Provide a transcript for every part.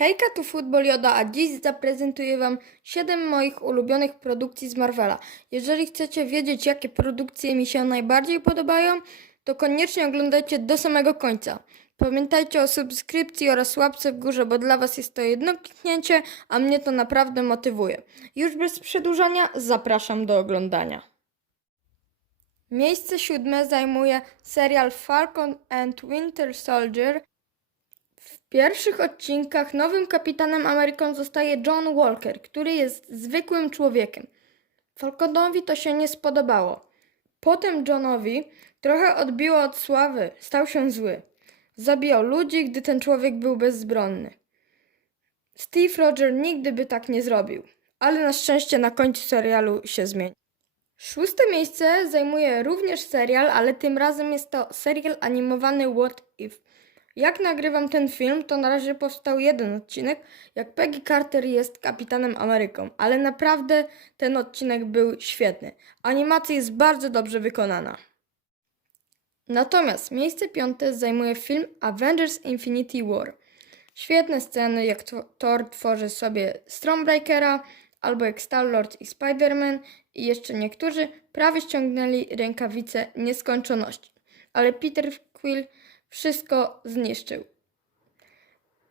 Hejka, tu Football Joda, a dziś zaprezentuję Wam 7 moich ulubionych produkcji z Marvela. Jeżeli chcecie wiedzieć, jakie produkcje mi się najbardziej podobają, to koniecznie oglądajcie do samego końca. Pamiętajcie o subskrypcji oraz łapce w górze, bo dla Was jest to jedno kliknięcie, a mnie to naprawdę motywuje. Już bez przedłużania zapraszam do oglądania. Miejsce siódme zajmuje serial Falcon and Winter Soldier, pierwszych odcinkach nowym kapitanem Ameryką zostaje John Walker, który jest zwykłym człowiekiem. Falconowi to się nie spodobało. Potem Johnowi trochę odbiło od sławy, stał się zły. Zabijał ludzi, gdy ten człowiek był bezbronny. Steve Roger nigdy by tak nie zrobił, ale na szczęście na końcu serialu się zmieni. Szóste miejsce zajmuje również serial, ale tym razem jest to serial animowany What If. Jak nagrywam ten film, to na razie powstał jeden odcinek, jak Peggy Carter jest kapitanem Ameryką, ale naprawdę ten odcinek był świetny. Animacja jest bardzo dobrze wykonana. Natomiast miejsce piąte zajmuje film Avengers Infinity War. Świetne sceny, jak Thor tworzy sobie Stormbreakera, albo jak Star-Lord i Spider-Man i jeszcze niektórzy prawie ściągnęli rękawice nieskończoności. Ale Peter Quill wszystko zniszczył.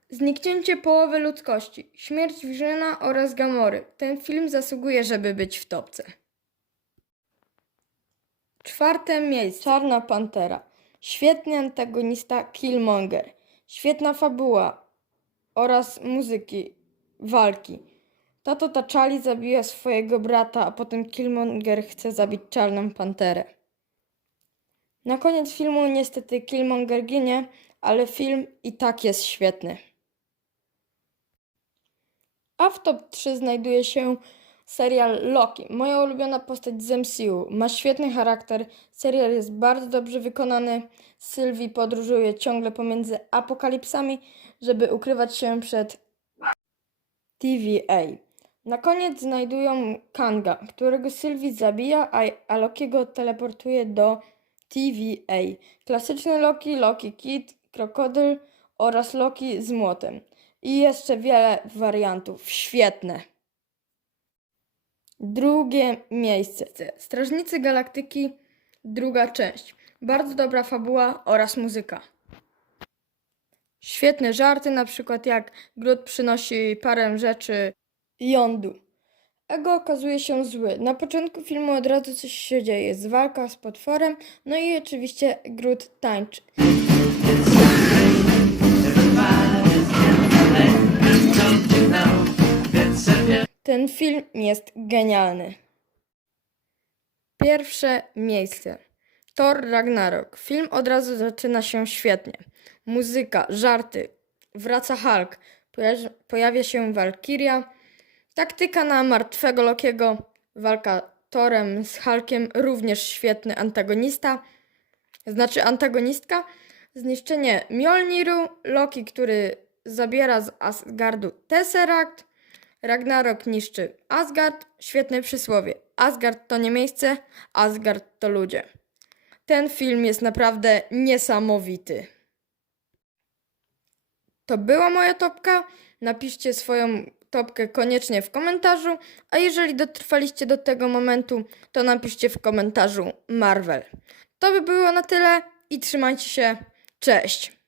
Zniknięcie połowy ludzkości, śmierć Wirzyna oraz Gamory. Ten film zasługuje, żeby być w topce. Czwarte miejsce. Czarna Pantera. Świetny antagonista Killmonger. Świetna fabuła oraz muzyki, walki. Tato T'Challi zabija swojego brata, a potem Killmonger chce zabić Czarną Panterę. Na koniec filmu niestety Killmonger ginie, ale film i tak jest świetny. A w top 3 znajduje się serial Loki. Moja ulubiona postać z MCU. Ma świetny charakter, serial jest bardzo dobrze wykonany. Sylwii podróżuje ciągle pomiędzy apokalipsami, żeby ukrywać się przed TVA. Na koniec znajdują Kanga, którego Sylwii zabija, a, Lokiego teleportuje do TVA. Klasyczny Loki, Loki Kid, Krokodyl oraz Loki z młotem. I jeszcze wiele wariantów. Świetne. Drugie miejsce. Strażnicy Galaktyki, druga część. Bardzo dobra fabuła oraz muzyka. Świetne żarty, na przykład jak Groot przynosi parę rzeczy Jądu. Ego okazuje się zły. Na początku filmu od razu coś się dzieje. Walka z potworem, no i oczywiście Groot tańczy. Ten film jest genialny. Pierwsze miejsce. Thor Ragnarok. Film od razu zaczyna się świetnie. Muzyka, żarty, wraca Hulk, pojawia, się Valkyria, taktyka na martwego Lokiego, walka Thorem z Hulkiem, również świetny antagonista, znaczy antagonistka, zniszczenie Mjolniru, Loki, który zabiera z Asgardu Tesseract, Ragnarok niszczy Asgard, świetne przysłowie. Asgard to nie miejsce, Asgard to ludzie. Ten film jest naprawdę niesamowity. To była moja topka. Napiszcie swoją topkę koniecznie w komentarzu, a jeżeli dotrwaliście do tego momentu, to napiszcie w komentarzu Marvel. To by było na tyle i trzymajcie się. Cześć!